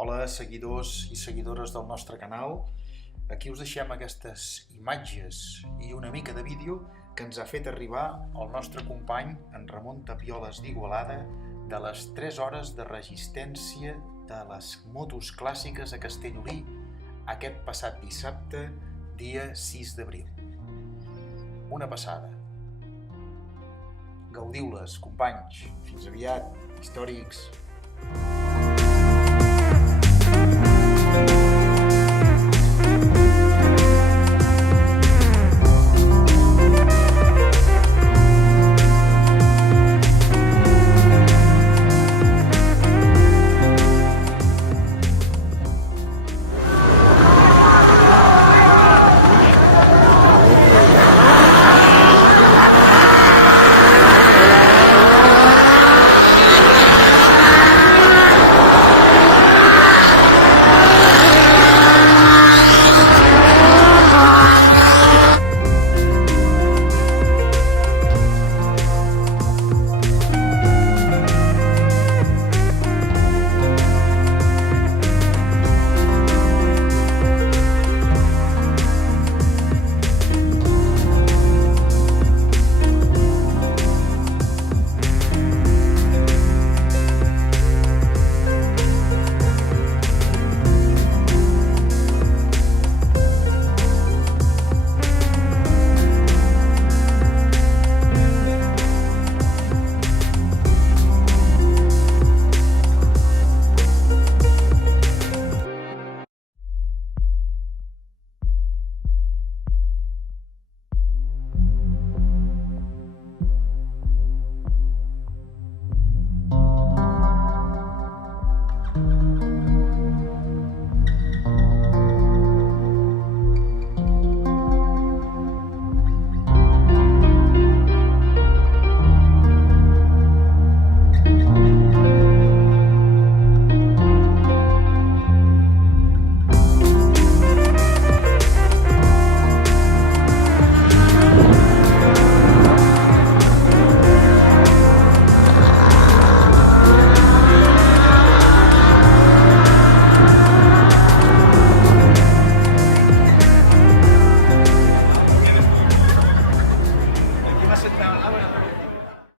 Hola, seguidors i seguidores del nostre canal. Aquí us deixem aquestes imatges i una mica de vídeo que ens ha fet arribar el nostre company, en Ramon Tapioles d'Igualada, de les 3 hores de resistència de les motos clàssiques a Castellolí aquest passat dissabte, dia 6 d'abril. Una passada. Gaudiu-les, companys. Fins aviat, històrics.